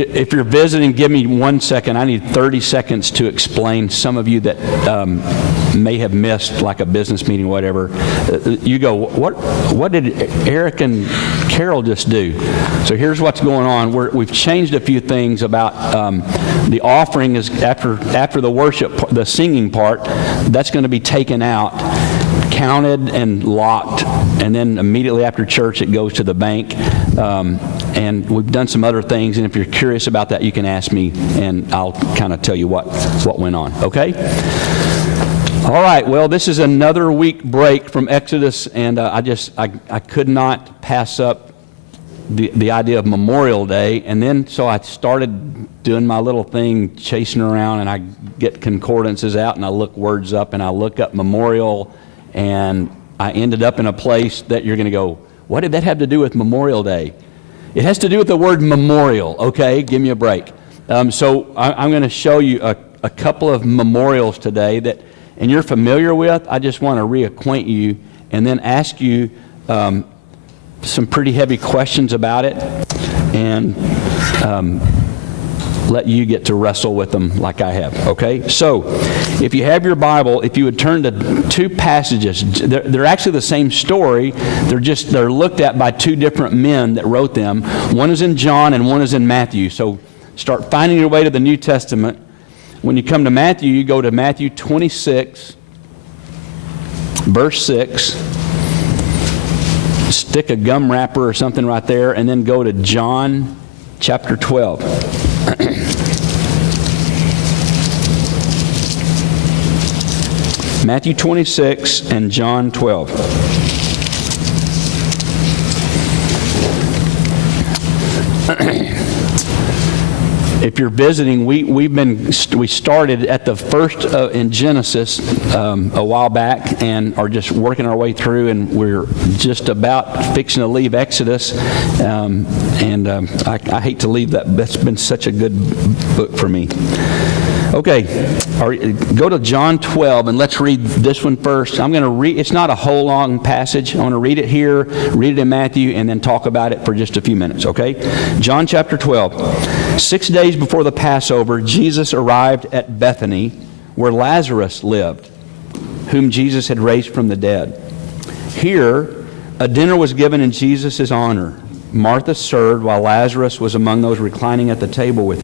if you're visiting, give me 1 second. I need 30 seconds to explain some of you that may have missed like a business meeting or whatever. You go, what did Eric and Carol just do? So here's what's going on. We've changed a few things about the offering is after the worship, the singing part, that's going to be taken out, counted and locked, and then immediately after church it goes to the bank. And we've done some other things, and if you're curious about that, you can ask me, and I'll kind of tell you what went on, okay? All right, well, this is another week break from Exodus, and I could not pass up the idea of Memorial Day, and then so I started doing my little thing, chasing around, and I get concordances out, and I look words up, and I look up Memorial, and I ended up in a place that you're going to go, what did that have to do with Memorial Day? It has to do with the word memorial, okay? Give me a break. So I'm going to show you a couple of memorials today that, and you're familiar with. I just want to reacquaint you and then ask you some pretty heavy questions about it, and let you get to wrestle with them like I have, okay? So if you have your Bible, if you would turn to two passages. They're actually the same story. They're looked at by two different men that wrote them. One is in John and one is in Matthew. So start finding your way to the New Testament. When you come to Matthew, you go to Matthew 26, verse 6. Stick a gum wrapper or something right there, and then go to John chapter 12. Matthew 26 and John 12. If you're visiting, we started at the first in Genesis a while back, and are just working our way through, and we're just about fixing to leave Exodus, I hate to leave that. That's been such a good book for me. Okay, go to John 12, and let's read this one first. I'm going to read. It's not a whole long passage. I want to read it here, read it in Matthew, and then talk about it for just a few minutes, okay? John chapter 12. 6 days before the Passover, Jesus arrived at Bethany, where Lazarus lived, whom Jesus had raised from the dead. Here, a dinner was given in Jesus' honor. Martha served, while Lazarus was among those reclining at the table with him.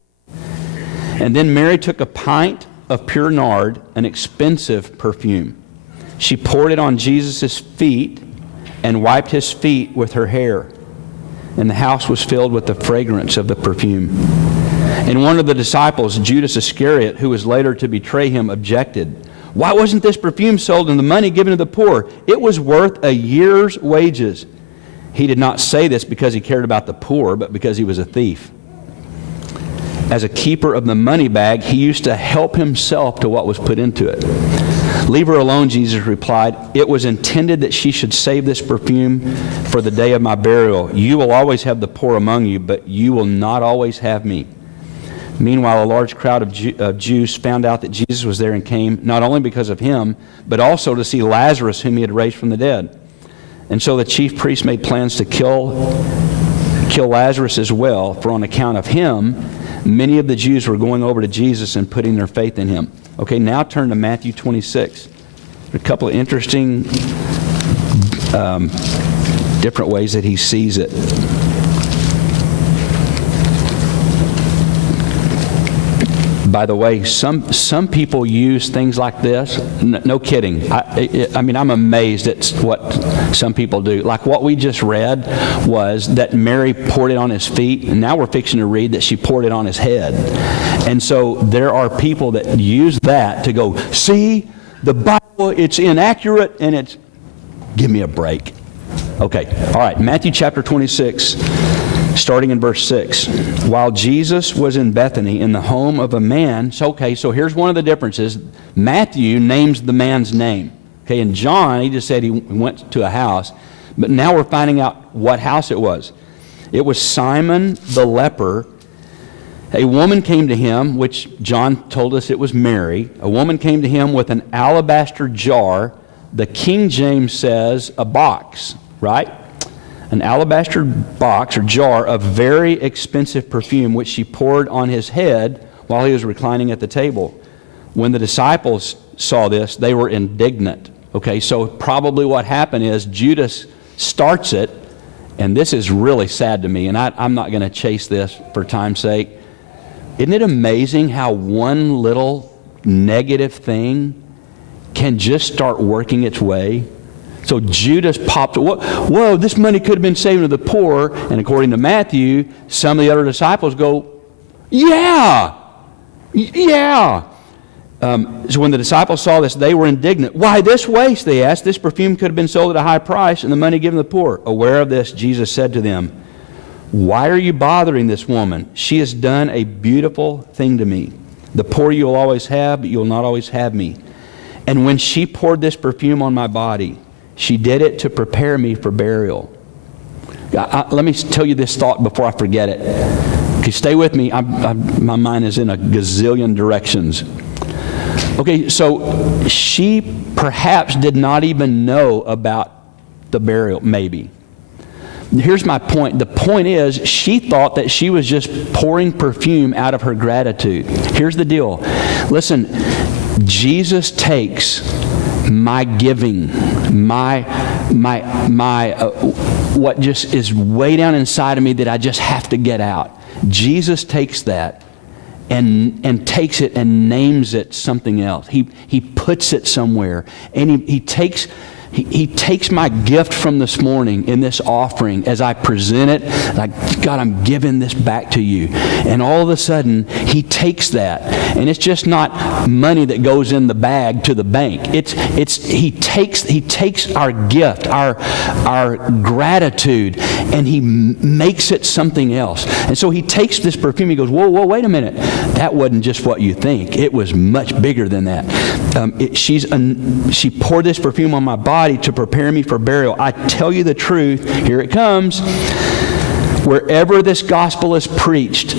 And then Mary took a pint of pure nard, an expensive perfume. She poured it on Jesus' feet and wiped his feet with her hair. And the house was filled with the fragrance of the perfume. And one of the disciples, Judas Iscariot, who was later to betray him, objected. Why wasn't this perfume sold and the money given to the poor? It was worth a year's wages. He did not say this because he cared about the poor, but because he was a thief. As a keeper of the money bag, he used to help himself to what was put into it. Leave her alone, Jesus replied. It was intended that she should save this perfume for the day of my burial. You will always have the poor among you, but you will not always have me. Meanwhile, a large crowd of Jews found out that Jesus was there and came, not only because of him, but also to see Lazarus, whom he had raised from the dead. And so the chief priests made plans to kill Lazarus as well, for on account of him, many of the Jews were going over to Jesus and putting their faith in him. Okay, now turn to Matthew 26. A couple of interesting different ways that he sees it. By the way, some people use things like this. No kidding. I mean, I'm amazed at what some people do. Like what we just read was that Mary poured it on his feet, and now we're fixing to read that she poured it on his head. And so there are people that use that to go, see, the Bible, it's inaccurate, and it's, give me a break. Okay, all right, Matthew chapter 26. Starting in verse 6. While Jesus was in Bethany in the home of a man, so here's one of the differences. Matthew names the man's name. Okay, and John, he just said he went to a house. But now we're finding out what house it was. It was Simon the leper. A woman came to him, which John told us it was Mary. A woman came to him with an alabaster jar. The King James says a box, right? an alabaster box or jar of very expensive perfume, which she poured on his head while he was reclining at the table. When the disciples saw this, they were indignant. Okay, so probably what happened is Judas starts it, and this is really sad to me, and I'm not going to chase this for time's sake. Isn't it amazing how one little negative thing can just start working its way? So Judas popped, whoa, this money could have been saved to the poor. And according to Matthew, some of the other disciples go, yeah. So when the disciples saw this, they were indignant. Why this waste, they asked? This perfume could have been sold at a high price and the money given to the poor. Aware of this, Jesus said to them, why are you bothering this woman? She has done a beautiful thing to me. The poor you will always have, but you will not always have me. And when she poured this perfume on my body, she did it to prepare me for burial. Let me tell you this thought before I forget it. Okay, stay with me. My mind is in a gazillion directions. Okay, so she perhaps did not even know about the burial, maybe. Here's my point. The point is, she thought that she was just pouring perfume out of her gratitude. Here's the deal. Listen, Jesus takes my giving, what just is way down inside of me that I just have to get out. Jesus takes that and takes it and names it something else. He puts it somewhere, and he takes my gift from this morning in this offering as I present it, like, God, I'm giving this back to you. And all of a sudden, he takes that. And it's just not money that goes in the bag to the bank. He takes our gift, our gratitude, and he makes it something else. And so he takes this perfume, he goes, whoa, wait a minute. That wasn't just what you think. It was much bigger than that. She poured this perfume on my body to prepare me for burial. I tell you the truth, here it comes. Wherever this gospel is preached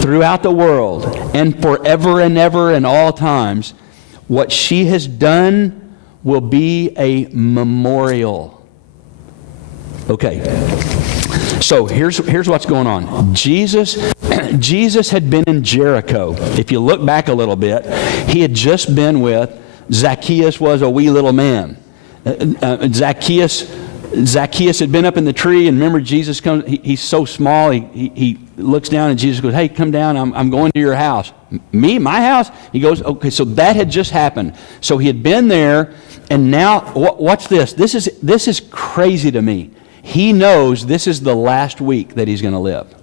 throughout the world and forever and ever and all times, what she has done will be a memorial. Okay. So here's what's going on. Jesus had been in Jericho. If you look back a little bit, he had just been with Zacchaeus, was a wee little man. Zacchaeus had been up in the tree, and remember Jesus comes, he's so small, he looks down and Jesus goes, hey, come down, I'm going to your house. Me? My house? He goes, okay, so that had just happened. So he had been there, and now, watch this. This is crazy to me. He knows this is the last week that he's going to live.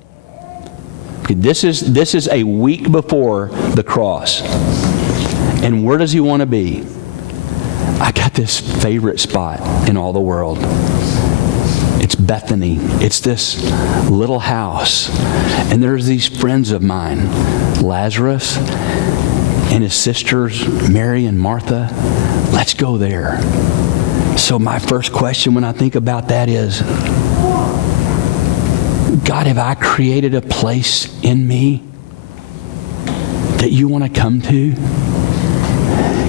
Okay, this is a week before the cross. And where does he want to be? I got this favorite spot in all the world. It's Bethany. It's this little house. And there's these friends of mine, Lazarus and his sisters, Mary and Martha. Let's go there. So my first question when I think about that is, God, have I created a place in me that you want to come to?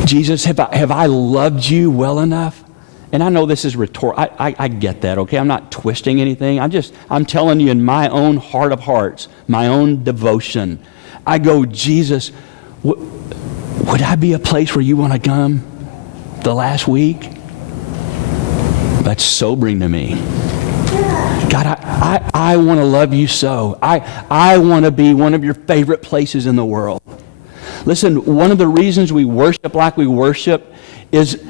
Jesus, have I loved you well enough? And I know this is rhetorical. I get that, okay? I'm not twisting anything. I'm telling you in my own heart of hearts, my own devotion. I go, Jesus, would I be a place where you want to come the last week? That's sobering to me. God, I want to love you so. I want to be one of your favorite places in the world. Listen, one of the reasons we worship like we worship is,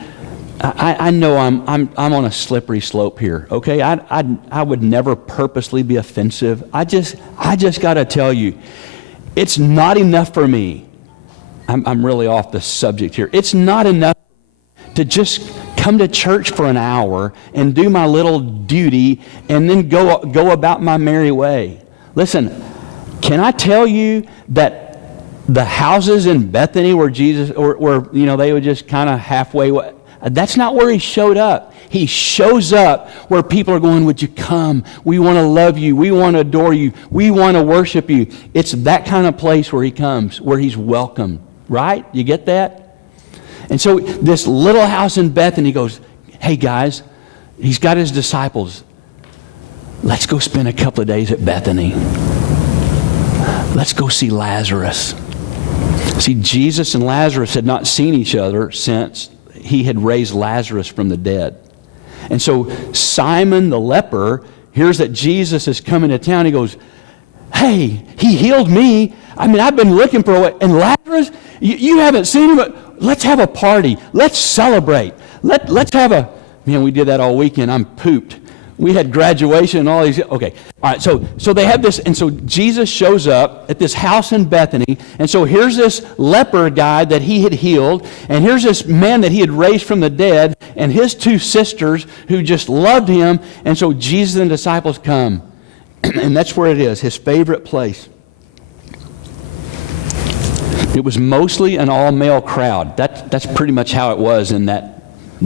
I know I'm on a slippery slope here, okay? I would never purposely be offensive. I just got to tell you, it's not enough for me. I'm really off the subject here. It's not enough to just come to church for an hour and do my little duty and then go about my merry way. Listen, can I tell you that the houses in Bethany where Jesus, or they were just kind of halfway, that's not where he showed up. He shows up where people are going, would you come? We want to love you. We want to adore you. We want to worship you. It's that kind of place where he comes, where he's welcome. Right? You get that? And so this little house in Bethany goes, hey guys, he's got his disciples. let's go spend a couple of days at Bethany. Let's go see Lazarus. See, Jesus and Lazarus had not seen each other since he had raised Lazarus from the dead. And so Simon the leper hears that Jesus is coming to town. He goes, hey, he healed me. I mean, I've been looking for a way. And Lazarus, you haven't seen him, but let's have a party. Let's celebrate. Let's have a... Man, we did that all weekend. I'm pooped. We had graduation and all these... Okay. All right, so they have this... And so Jesus shows up at this house in Bethany. And so here's this leper guy that he had healed. And here's this man that he had raised from the dead. And his two sisters who just loved him. And so Jesus and the disciples come. And that's where it is, his favorite place. It was mostly an all-male crowd. That's pretty much how it was in that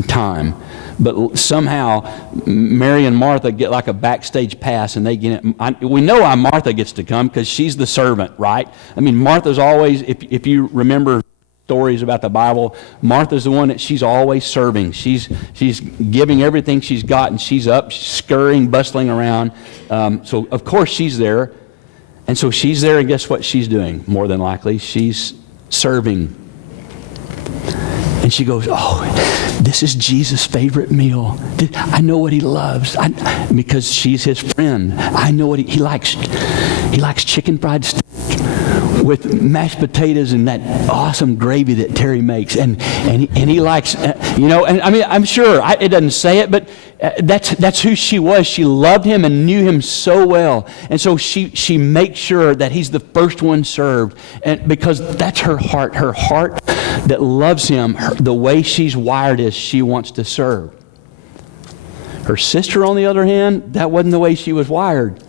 time. But somehow, Mary and Martha get like a backstage pass, and they get it. We know why Martha gets to come, because she's the servant, right? I mean, Martha's always, if you remember stories about the Bible, Martha's the one that she's always serving. She's giving everything she's got, and she's up, scurrying, bustling around. So, of course, she's there. And so she's there, and guess what she's doing? More than likely, she's serving. And she goes, oh, this is Jesus' favorite meal. I know what he loves. Because she's his friend. I know what he likes. He likes chicken fried steak with mashed potatoes and that awesome gravy that Terry makes. And he likes, and I mean, I'm sure, it doesn't say it, but that's who she was. She loved him and knew him so well. And so she makes sure that he's the first one served. And because that's her heart that loves him, the way she's wired is she wants to serve. Her sister, on the other hand, that wasn't the way she was wired.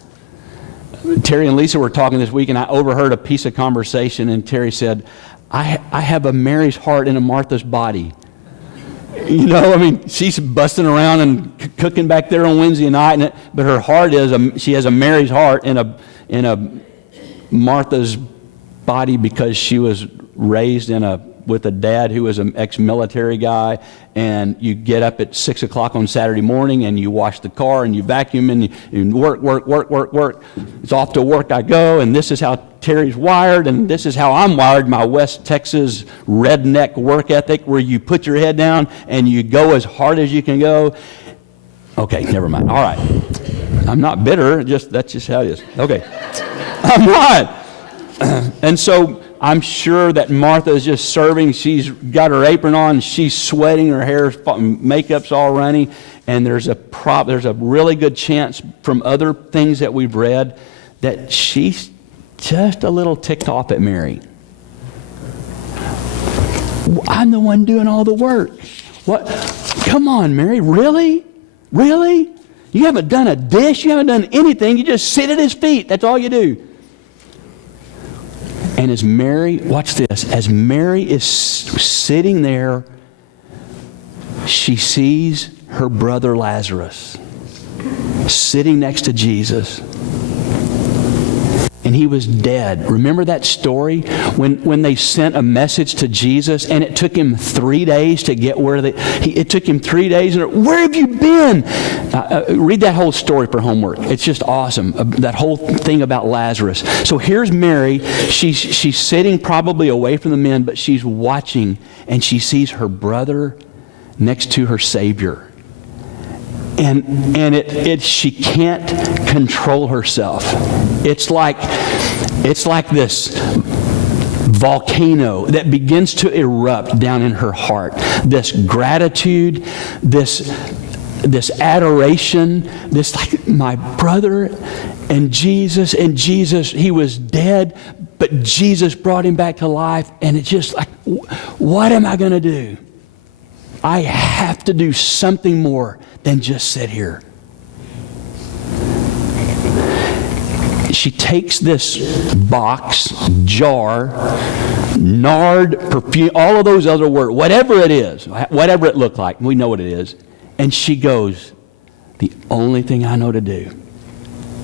Terry and Lisa were talking this week, and I overheard a piece of conversation, and Terry said, I have a Mary's heart in a Martha's body. You know, I mean, she's busting around and cooking back there on Wednesday night, but her heart is, she has a Mary's heart in a Martha's body, because she was raised with a dad who was an ex-military guy, and you get up at 6 o'clock on Saturday morning, and you wash the car, and you vacuum, and you work. It's off to work I go, and this is how Terry's wired, and this is how I'm wired, my West Texas redneck work ethic, where you put your head down, and you go as hard as you can go. Okay, never mind. All right. I'm not bitter, that's just how it is. Okay. I'm not. And so I'm sure that Martha is just serving. She's got her apron on. She's sweating. Her hair, makeup's all runny. And there's a really good chance from other things that we've read that she's just a little ticked off at Mary. I'm the one doing all the work. What? Come on, Mary. Really? Really? You haven't done a dish. You haven't done anything. You just sit at his feet. That's all you do. And as Mary, watch this, as Mary is sitting there, she sees her brother Lazarus sitting next to Jesus. And he was dead. Remember that story when they sent a message to Jesus, and it took him 3 days to get where it took him 3 days. And where have you been? Read that whole story for homework. It's just awesome. That whole thing about Lazarus. So here's Mary. She's sitting probably away from the men, but she's watching, and she sees her brother next to her Savior. And she can't control herself. It's like this volcano that begins to erupt down in her heart. This gratitude, this adoration, this like my brother and Jesus, he was dead, but Jesus brought him back to life. And it's just like, what am I going to do? I have to do something more than just sit here. She takes this box, jar, nard, perfume, all of those other words, whatever it is, whatever it looked like, we know what it is. And she goes, the only thing I know to do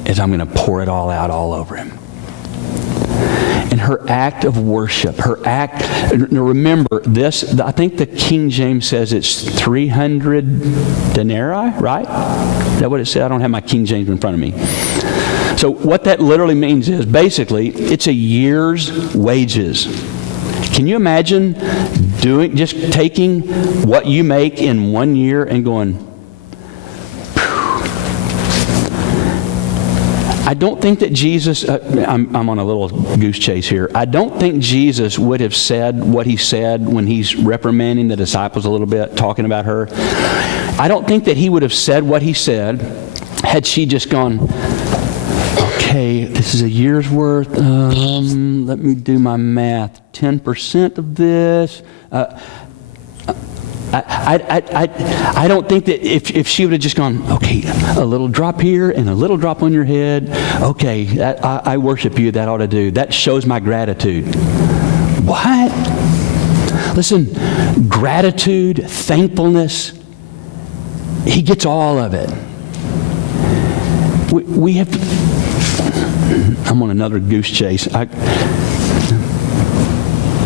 is I'm going to pour it all out all over him. And her act of worship, her act, remember this, I think the King James says it's 300 denarii, right? Is that what it said? I don't have my King James in front of me. So what that literally means is, basically, it's a year's wages. Can you imagine just taking what you make in 1 year and going, I don't think that Jesus, I'm on a little goose chase here. I don't think Jesus would have said what he said when he's reprimanding the disciples a little bit, talking about her. I don't think that he would have said what he said had she just gone, okay, this is a year's worth. Let me do my math. 10% of this. I don't think that if she would have just gone, okay, a little drop here and a little drop on your head, okay, I worship you, that ought to do. That shows my gratitude. What? Listen, gratitude, thankfulness, he gets all of it. We have, I'm on another goose chase.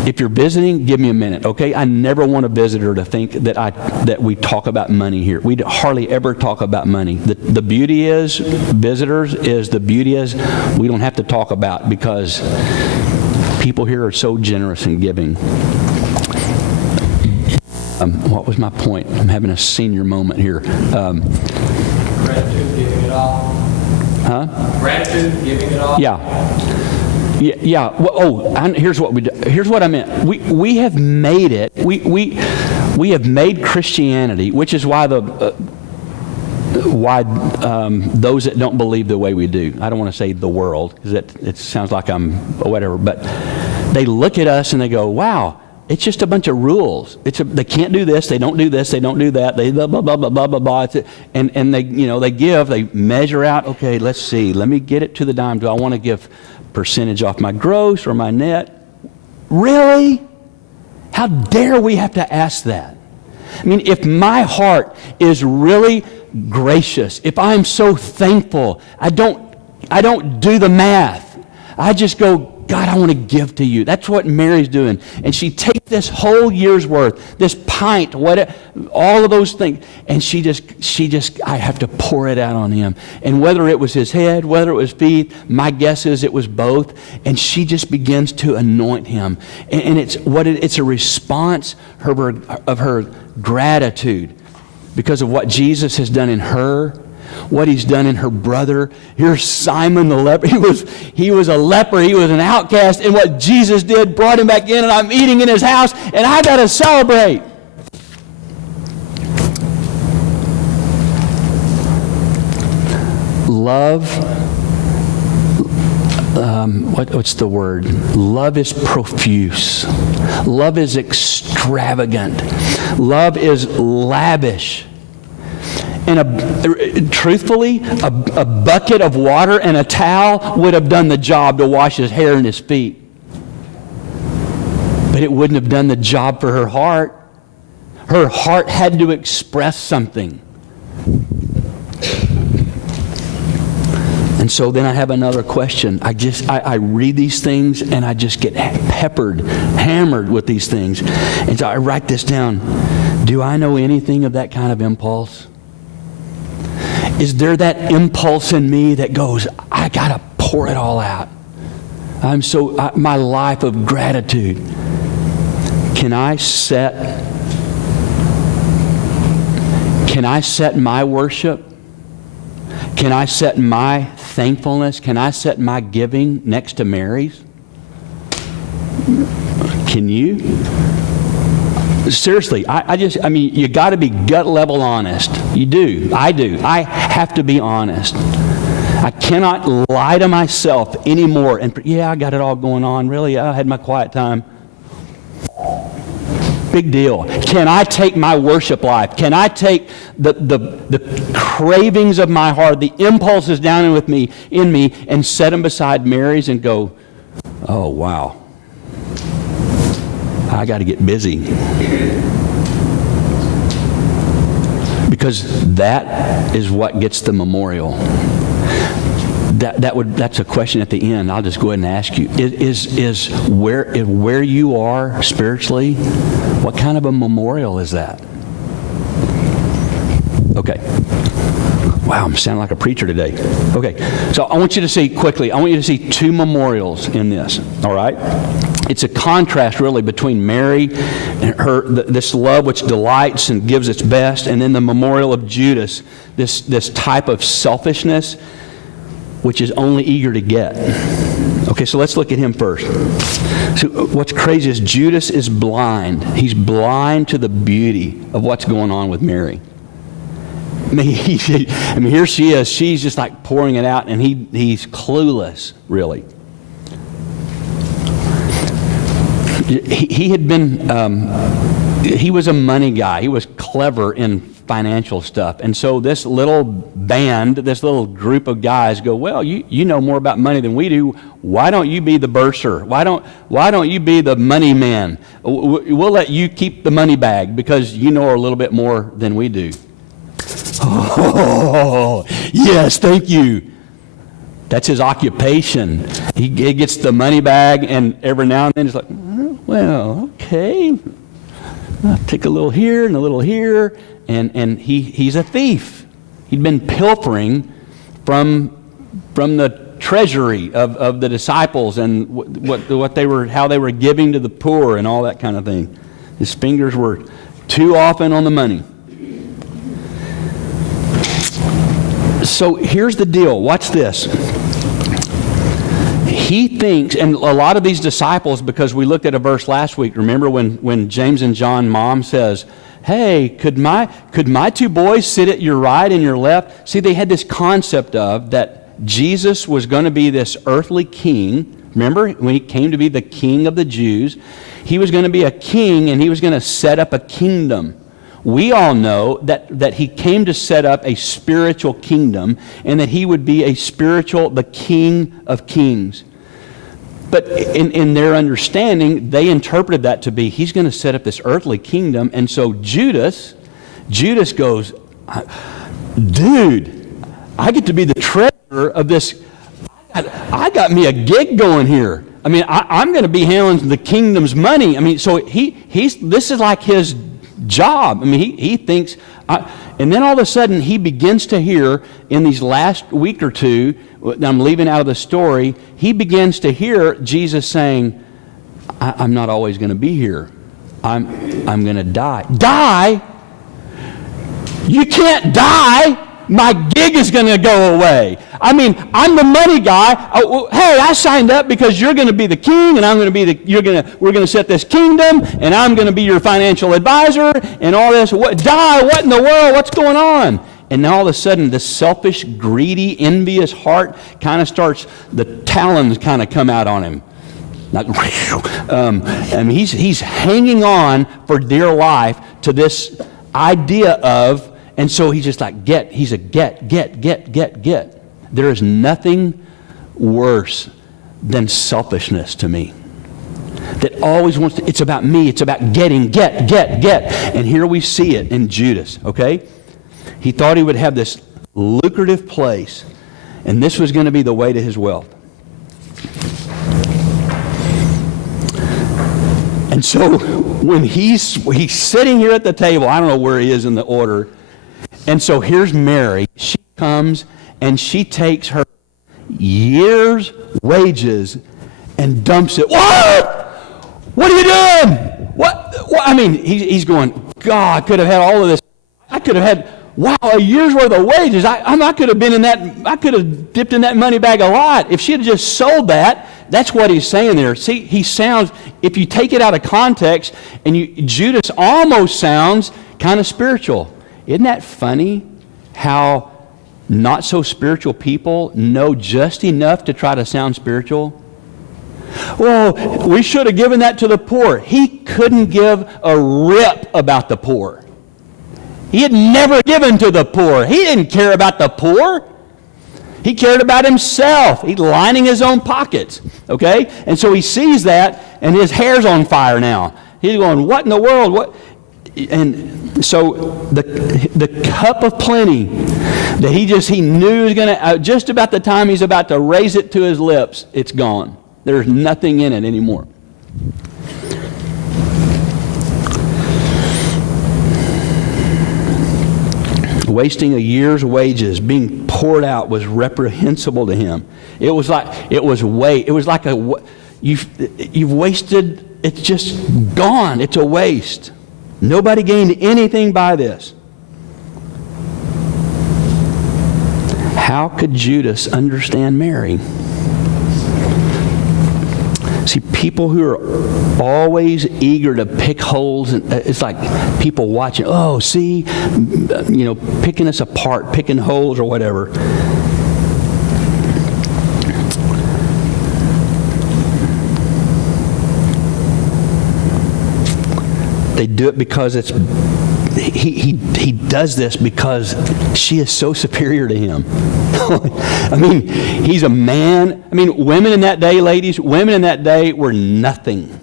If you're visiting, give me a minute, okay? I never want a visitor to think that we talk about money here. We hardly ever talk about money. The beauty is, visitors, we don't have to talk about, because people here are so generous in giving. What was my point? I'm having a senior moment here. Gratitude, giving it all. Huh? Gratitude, giving it all. Yeah. Yeah. Well, here's what we do. Here's what I meant. We have made it. We have made Christianity, which is why those that don't believe the way we do. I don't want to say the world, because it sounds like I'm whatever. But they look at us and they go, "Wow, it's just a bunch of rules. They can't do this. They don't do this. They don't do that. They blah blah blah blah blah blah blah." And they they measure out. Okay, let's see. Let me get it to the dime. Do I want to give percentage off my gross or my net? Really? How dare we have to ask that? I mean, if my heart is really gracious, if I'm so thankful, I don't do the math. I just go, God, I want to give to you. That's what Mary's doing. And she takes this whole year's worth, this pint, all of those things, and she just, I have to pour it out on him. And whether it was his head, whether it was feet, my guess is it was both. And she just begins to anoint him. And it's a response of her gratitude because of what Jesus has done in her, what he's done in her brother. Here's Simon the leper. He was a leper. He was an outcast. And what Jesus did brought him back in, and I'm eating in his house, and I got to celebrate. Love, what's the word? Love is profuse. Love is extravagant. Love is lavish. And truthfully, a bucket of water and a towel would have done the job to wash his hair and his feet. But it wouldn't have done the job for her heart. Her heart had to express something. And so then I have another question. I read these things and I just get hammered with these things. And so I write this down. Do I know anything of that kind of impulse? Is there that impulse in me that goes, I got to pour it all out? My life of gratitude. Can I set my worship? Can I set my thankfulness? Can I set my giving next to Mary's? Can you? Seriously, I mean, you got to be gut level honest. You do. I do. I have to be honest. I cannot lie to myself anymore. And I got it all going on. Really, I had my quiet time. Big deal. Can I take my worship life? Can I take the cravings of my heart, the impulses down in me, and set them beside Mary's and go, oh wow, I got to get busy. Because that is what gets the memorial. That's a question at the end. I'll just go ahead and ask you. Is where you are spiritually, what kind of a memorial is that? Okay. Wow, I'm sounding like a preacher today. Okay, so I want you to see quickly, I want you to see two memorials in this, all right? It's a contrast really between Mary and this love which delights and gives its best, and then the memorial of Judas, this type of selfishness which is only eager to get. Okay, so let's look at him first. So what's crazy is Judas is blind. He's blind to the beauty of what's going on with Mary. I mean, here she is. She's just like pouring it out, and he's clueless, really. He had been, he was a money guy. He was clever in financial stuff. And so this little band, this little group of guys go, well, you know more about money than we do. Why don't you be the bursar? Why don't you be the money man? We'll let you keep the money bag because you know a little bit more than we do. Oh, yes, thank you. That's his occupation. He gets the money bag, and every now and then he's like, well, okay. I'll take a little here and a little here. And he's a thief. He'd been pilfering from the treasury of the disciples and how they were giving to the poor and all that kind of thing. His fingers were too often on the money. So here's the deal. Watch this. He thinks, and a lot of these disciples, because we looked at a verse last week, remember when James and John mom says, hey, could my two boys sit at your right and your left? See, they had this concept of that Jesus was going to be this earthly king. Remember when he came to be the king of the Jews? He was going to be a king, and he was going to set up a kingdom. We all know that he came to set up a spiritual kingdom, and that he would be the King of Kings. But in their understanding, they interpreted that to be, he's going to set up this earthly kingdom. And so Judas goes, dude, I get to be the treasurer of this. I got me a gig going here. I mean, I'm going to be handling the kingdom's money. I mean, so this is like his job. I mean, he thinks, and then all of a sudden he begins to hear in these last week or two, I'm leaving out of the story, he begins to hear Jesus saying, I'm not always going to be here. I'm going to die. Die? You can't die. My gig is going to go away. I mean, I'm the money guy. Hey, I signed up because you're going to be the king, and I'm going to be we're going to set this kingdom, and I'm going to be your financial advisor, and all this. Die? What in the world? What's going on? And now all of a sudden, this selfish, greedy, envious heart kind of starts, the talons kind of come out on him. And he's hanging on for dear life to this idea of, and so he's just like, he's a get. There is nothing worse than selfishness to me. That always wants to, it's about me, it's about getting, get. And here we see it in Judas, okay? He thought he would have this lucrative place, and this was going to be the way to his wealth. And so when he's sitting here at the table, I don't know where he is in the order, and so here's Mary. She comes and she takes her year's wages and dumps it. What are you doing? What? I mean, he's going, God, I could have had all of this. I could have had, a year's worth of wages. I could have been in that, I could have dipped in that money bag a lot. If she had just sold that, that's what he's saying there. See, he sounds, if you take it out of context, and Judas almost sounds kind of spiritual. Isn't that funny how not so spiritual people know just enough to try to sound spiritual? Well, we should have given that to the poor. He couldn't give a rip about the poor. He had never given to the poor. He didn't care about the poor. He cared about himself. He's lining his own pockets, okay? And so he sees that, and his hair's on fire now. He's going, what in the world? What? And so the cup of plenty That he knew he was going to, just about the time he's about to raise it to his lips, it's gone. There's nothing in it anymore. Wasting a year's wages being poured out was reprehensible to him. You've wasted, it's just gone. It's a waste. Nobody gained anything by this. How could Judas understand Mary? See, people who are always eager to pick holes, and it's like people watching, oh, see, picking us apart, picking holes or whatever. They do it because he does this because she is so superior to him. I mean, he's a man. I mean, women in that day, ladies, women in that day were nothing.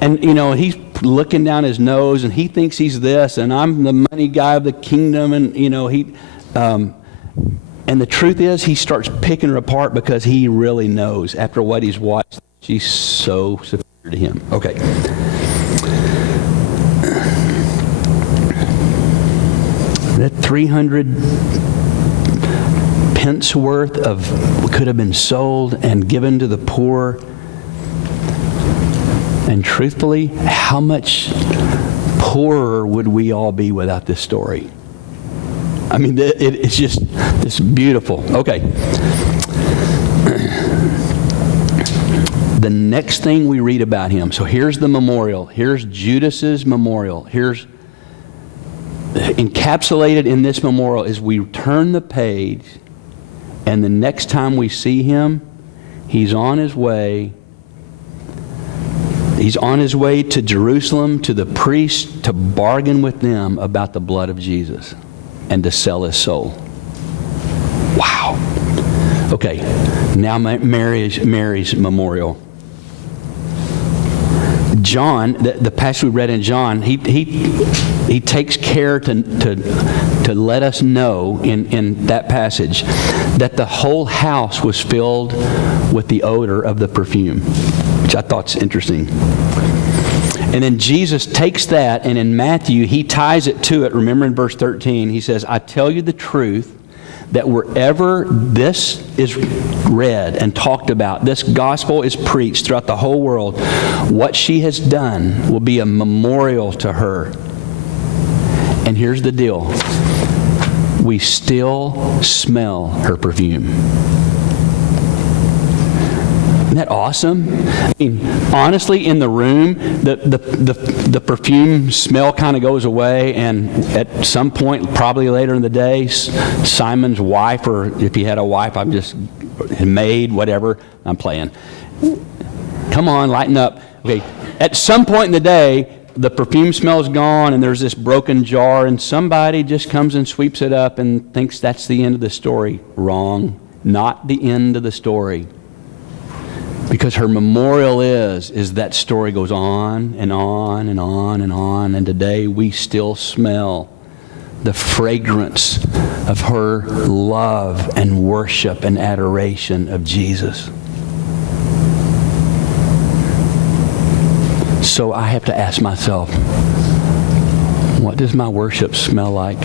And, he's looking down his nose and he thinks he's this, and I'm the money guy of the kingdom, and, and the truth is he starts picking her apart because he really knows after what he's watched, she's so superior to him. Okay. That 300 pence worth of could have been sold and given to the poor. And truthfully, how much poorer would we all be without this story? I mean, it's beautiful. Okay. The next thing we read about him, so here's the memorial. Here's Judas's memorial. Here's encapsulated in this memorial is we turn the page, and the next time we see him, he's on his way. He's on his way to Jerusalem, to the priests, to bargain with them about the blood of Jesus and to sell his soul. Wow. Okay, now Mary's memorial. John, the passage we read in John, he takes care to let us know in that passage that the whole house was filled with the odor of the perfume, which I thought's interesting. And then Jesus takes that, and in Matthew, he ties it to it. Remember in verse 13, he says, I tell you the truth, that wherever this is read and talked about, this gospel is preached throughout the whole world, what she has done will be a memorial to her. And here's the deal. We still smell her perfume. Isn't that awesome? I mean, honestly, in the room, the perfume smell kind of goes away, and at some point, probably later in the day, Simon's wife, or if he had a wife, I'm just maid, whatever, I'm playing. Come on, lighten up. Okay, at some point in the day, the perfume smell's gone, and there's this broken jar, and somebody just comes and sweeps it up and thinks that's the end of the story. Wrong. Not the end of the story. Because her memorial is that story goes on and on and on and on, and today we still smell the fragrance of her love and worship and adoration of Jesus. So I have to ask myself, what does my worship smell like?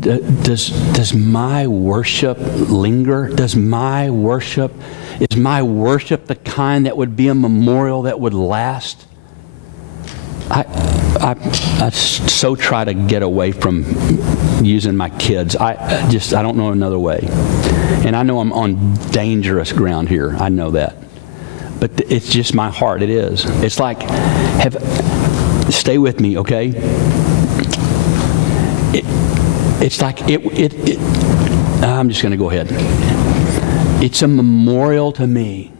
Does my worship linger? Is my worship the kind that would be a memorial that would last? I so try to get away from using my kids. I don't know another way. And I know I'm on dangerous ground here. I know that. But it's just my heart. It is. It's like, stay with me, okay? It's like, I'm just going to go ahead. It's a memorial to me.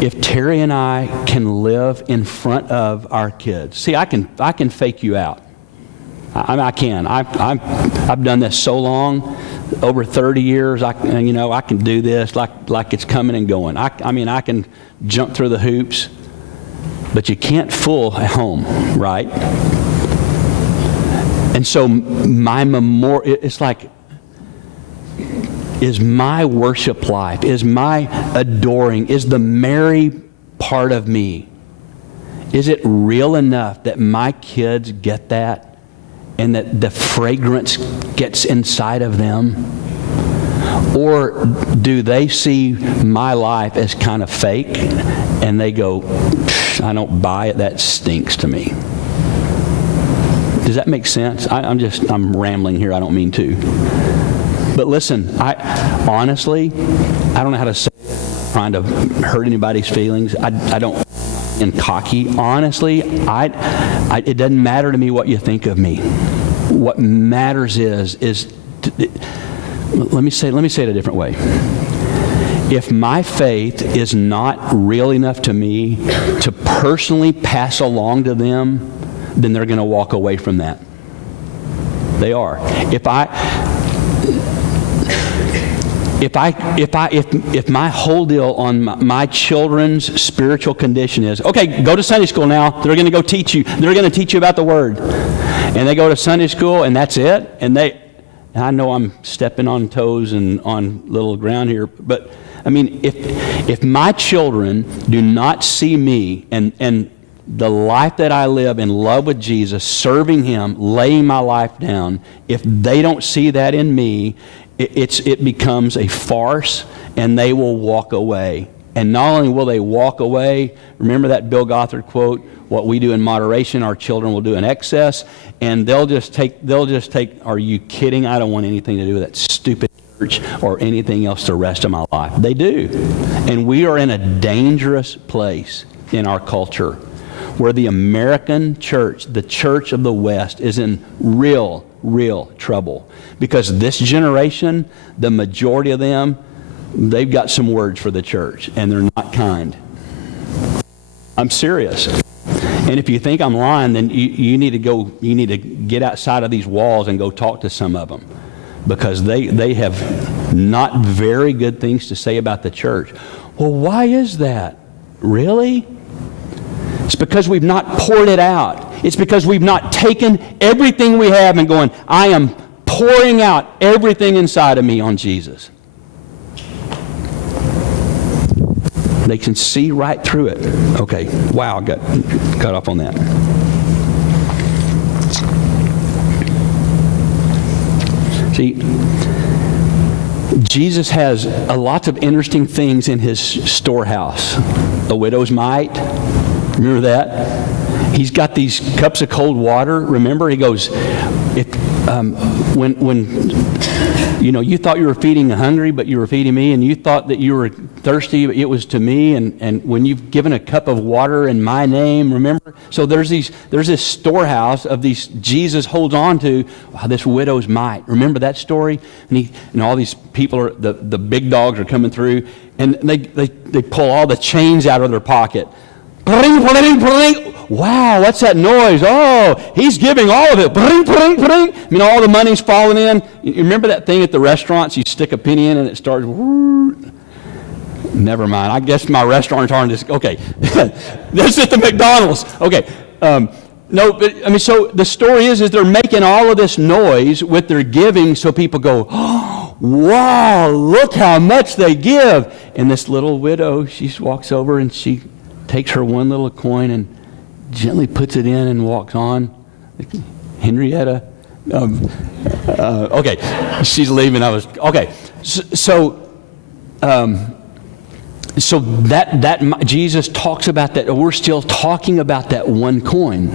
If Terry and I can live in front of our kids. See, I can fake you out. I can. I've done this so long, over 30 years. I can do this like it's coming and going. I can jump through the hoops, but you can't fool at home, right? And so my memorial, it's like, is my worship life, is my adoring, is the Mary part of me, is it real enough that my kids get that and that the fragrance gets inside of them? Or do they see my life as kind of fake and they go, I don't buy it, that stinks to me? Does that make sense? I'm rambling here, I don't mean to. But listen, I honestly don't know how to say it, trying to hurt anybody's feelings. I don't, and cocky. Honestly, it doesn't matter to me what you think of me. What matters is let me say it a different way. If my faith is not real enough to me to personally pass along to them, then they're going to walk away from that. They are. If my whole deal on my children's spiritual condition is, okay, go to Sunday school now. They're going to go teach you. They're going to teach you about the Word. And they go to Sunday school and that's it. And I know I'm stepping on toes and on little ground here, but I mean, if my children do not see me and the life that I live in love with Jesus, serving Him, laying my life down, if they don't see that in me, it becomes a farce, and they will walk away. And not only will they walk away, remember that Bill Gothard quote, what we do in moderation, our children will do in excess, and they'll just take, are you kidding? I don't want anything to do with that stupid church or anything else the rest of my life. They do. And we are in a dangerous place in our culture where the American church, the church of the West, is in real trouble. Because this generation, the majority of them, they've got some words for the church, and they're not kind. I'm serious. And if you think I'm lying, then you need to get outside of these walls and go talk to some of them. Because they have not very good things to say about the church. Well, why is that? Really? It's because we've not poured it out. It's because we've not taken everything we have and going, I am pouring out everything inside of me on Jesus. They can see right through it. Okay, wow, I got cut off on that. See, Jesus has lots of interesting things in His storehouse. The widow's mite, remember that? He's got these cups of cold water. Remember, He goes, when you thought you were feeding the hungry, but you were feeding me, and you thought that you were thirsty, but it was to me, and when you've given a cup of water in my name, remember? So there's this storehouse of these Jesus holds on to, this widow's mite. Remember that story? And all these people, the big dogs are coming through, and they pull all the chains out of their pocket. Bling, bling, bling. Wow, what's that noise? Oh, he's giving all of it. Bling, bling, bling. All the money's falling in. You remember that thing at the restaurants? You stick a penny in and it starts. Never mind. I guess my restaurants aren't as okay. That's at the McDonald's. Okay. No, but so the story is they're making all of this noise with their giving, so people go, oh, wow, look how much they give. And this little widow, she walks over and she takes her one little coin and gently puts it in and walks on. Henrietta. Okay, she's leaving. Okay. So that Jesus talks about that. We're still talking about that one coin.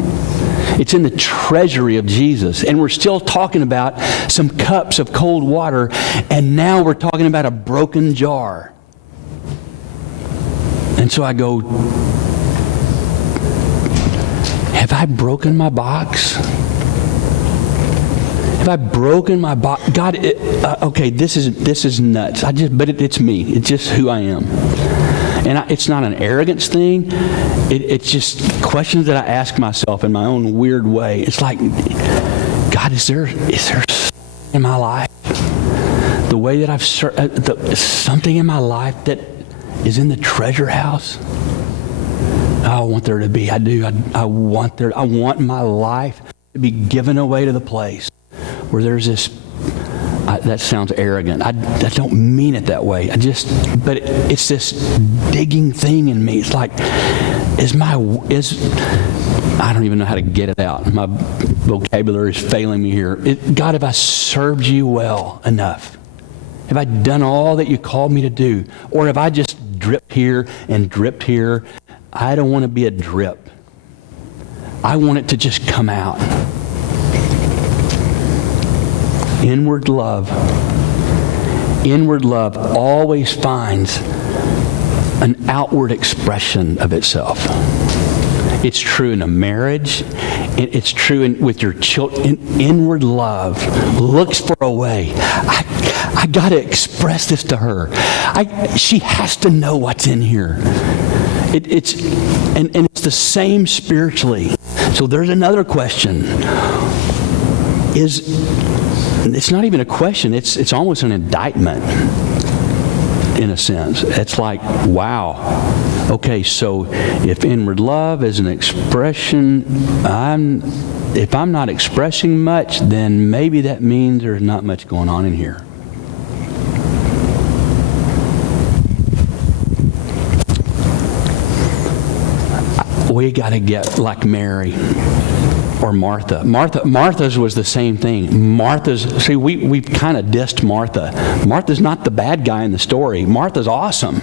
It's in the treasury of Jesus, and we're still talking about some cups of cold water, and now we're talking about a broken jar. And so I go, have I broken my box? Have I broken my box? God, okay, this is nuts. But it's me. It's just who I am. And it's not an arrogance thing. It's just questions that I ask myself in my own weird way. It's like, God, is there in my life the way that I've something in my life that is in the treasure house? I want there to be. I do. I want my life to be given away to the place where there's this, that sounds arrogant. I don't mean it that way. But it's this digging thing in me. It's like, I don't even know how to get it out. My vocabulary is failing me here. God, have I served you well enough? Have I done all that you called me to do? Or have I just dripped here and dripped here? I don't want to be a drip. I want it to just come out. Inward love always finds an outward expression of itself. It's true in a marriage. It's true with your children. Inward love looks for a way. I got to express this to her. She has to know what's in here. It's the same spiritually. So there's another question. It's not even a question. It's almost an indictment, in a sense. It's like, wow. Okay, so if inward love is an expression, if I'm not expressing much, then maybe that means there's not much going on in here. We got to get like Mary. Or Martha. Martha's was the same thing. We've kind of dissed Martha. Martha's not the bad guy in the story. Martha's awesome.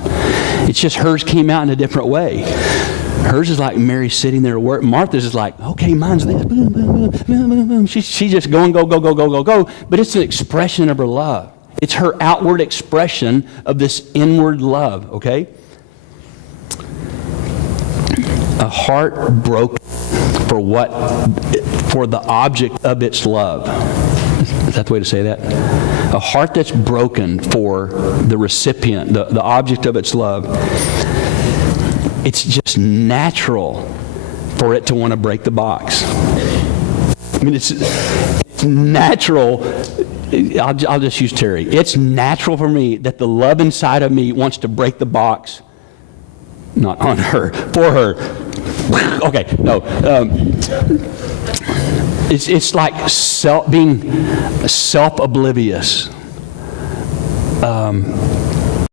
It's just hers came out in a different way. Hers is like Mary sitting there at work. Martha's is like, okay, mine's this. Boom, boom, boom, boom, boom, boom. She's just going, go, go, go, go, go, go. But it's an expression of her love. It's her outward expression of this inward love, okay? A heart broken for the object of its love. Is that the way to say that? A heart that's broken for the recipient, the object of its love. It's just natural for it to want to break the box. I mean, it's natural. I'll just use Terry. It's natural for me that the love inside of me wants to break the box. Not on her, for her. Okay, no. It's like being self-oblivious.